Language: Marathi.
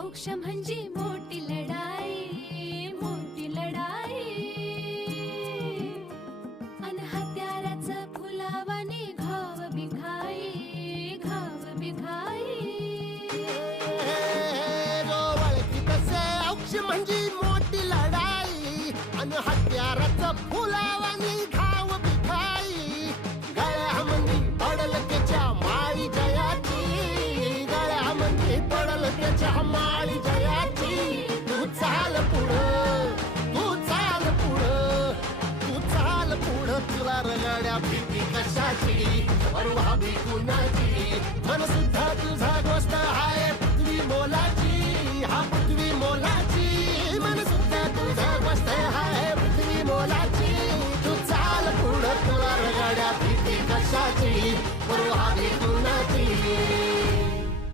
औक्ष म्हणजे मोठी लढाई, मोठी लढाई. अन हत्याराचं फुलावानी घाव बिखाई, घाव बिखाई. औक्ष म्हणजे मोठी लढाई आणि हत्याराचं फुलावानी घाव बिखाई. गळ्यामध्ये पडल त्याच्या माळी जयाची, गळ्यामध्ये पडल त्याच्या माळी जयाची. तू चाल पुढं, तू चाल पुढं, तू चाल पुढं. तुला रगड्या भीती कशाची, परवा भी कुणाची. मन सुद्धा